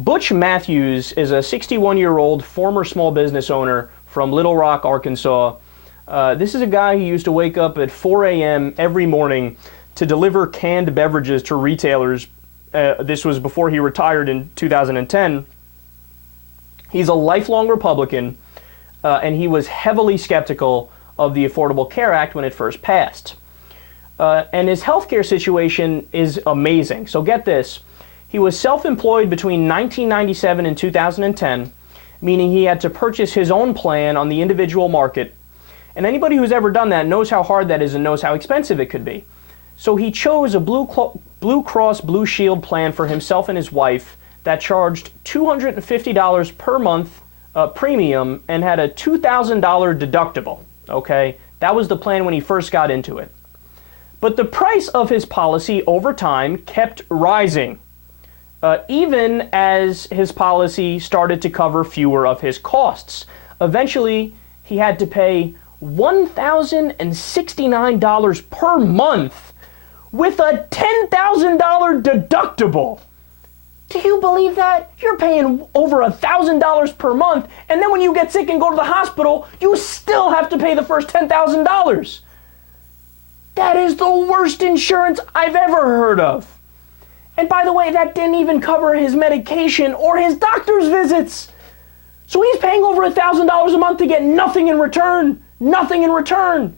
Butch Matthews is a 61-year-old former small business owner from Little Rock, Arkansas. This is a guy who used to wake up at 4 a.m. every morning to deliver canned beverages to retailers. This was before he retired in 2010. He's a lifelong Republican, and he was heavily skeptical of the Affordable Care Act when it first passed. And his healthcare situation is amazing. So get this. He was self-employed between 1997 and 2010, meaning he had to purchase his own plan on the individual market. And anybody who's ever done that knows how hard that is and knows how expensive it could be. So he chose a Blue Cross Blue Shield plan for himself and his wife that charged $250 per month premium and had a $2,000 deductible. Okay, that was the plan when he first got into it. But the price of his policy over time kept rising. Even as his policy started to cover fewer of his costs. Eventually, he had to pay $1,069 per month with a $10,000 deductible. Do you believe that? You're paying over $1,000 per month, and then when you get sick and go to the hospital, you still have to pay the first $10,000. That is the worst insurance I've ever heard of. And by the way, that didn't even cover his medication or his doctor's visits. So he's paying over $1,000 a month to get nothing in return. Nothing in return.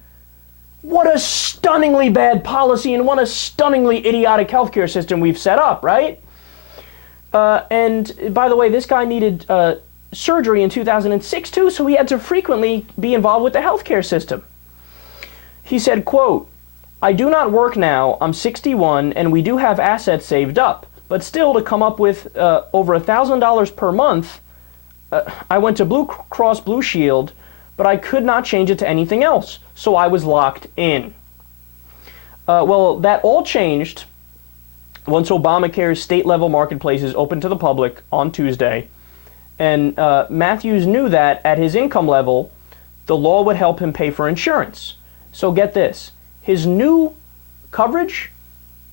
What a stunningly bad policy and what a stunningly idiotic healthcare system we've set up, right? And by the way, this guy needed surgery in 2006 too, so he had to frequently be involved with the healthcare system. He said, quote, "I do not work now, I'm 61, and we do have assets saved up. But still, to come up with over $1,000 per month, I went to Blue Cross Blue Shield, but I could not change it to anything else, so I was locked in." Well, that all changed once Obamacare's state-level marketplaces opened to the public on Tuesday, and Matthews knew that at his income level, the law would help him pay for insurance. So get this. His new coverage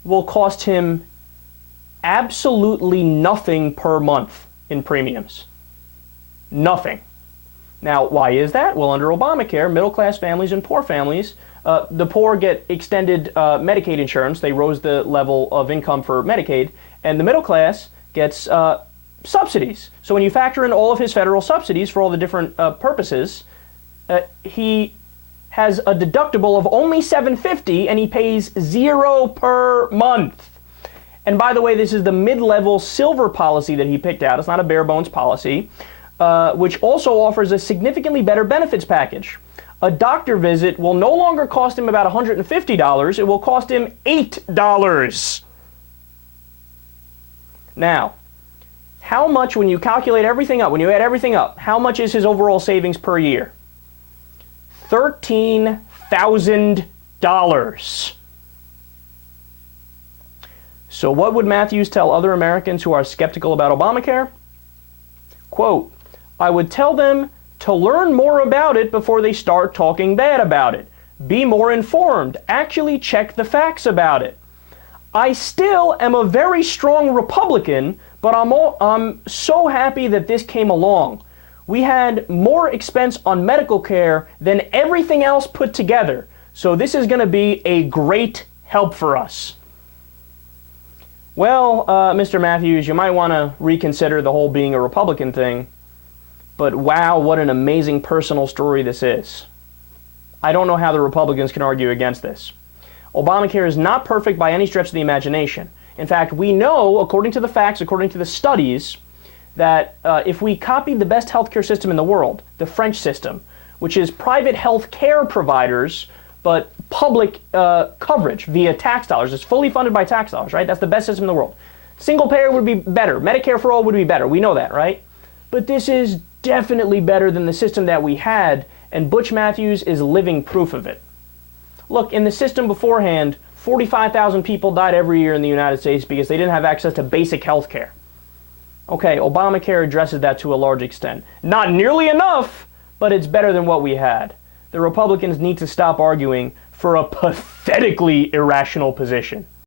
will cost him absolutely nothing per month in premiums. Nothing. Now, why is that? Well, under Obamacare, middle-class families and poor families, the poor get extended Medicaid insurance. They rose the level of income for Medicaid, and the middle class gets subsidies. So when you factor in all of his federal subsidies for all the different purposes, he has a deductible of only $750 and he pays $0 per month. And by the way, this is the mid-level silver policy that he picked out. It's not a bare bones policy, which also offers a significantly better benefits package. A doctor visit will no longer cost him about $150, it will cost him $8. Now, how much, when you calculate everything up, when you add everything up, how much is his overall savings per year? $13,000. So what would Matthews tell other Americans who are skeptical about Obamacare? Quote, "I would tell them to learn more about it before they start talking bad about it. Be more informed. Actually check the facts about it. I still am a very strong Republican, but I'm so happy that this came along. We had more expense on medical care than everything else put together. So this is going to be a great help for us." Well, Mr. Matthews, you might want to reconsider the whole being a Republican thing. But wow, what an amazing personal story this is. I don't know how the Republicans can argue against this. Obamacare is not perfect by any stretch of the imagination. In fact, we know, according to the facts, according to the studies, that if we copied the best healthcare system in the world, the French system, which is private health care providers, but public coverage via tax dollars, it's fully funded by tax dollars, right? That's the best system in the world. Single payer would be better. Medicare for all would be better. We know that, right? But this is definitely better than the system that we had, and Butch Matthews is living proof of it. Look, in the system beforehand, 45,000 people died every year in the United States because they didn't have access to basic health care. Okay, Obamacare addresses that to a large extent. Not nearly enough, but it's better than what we had. The Republicans need to stop arguing for a pathetically irrational position.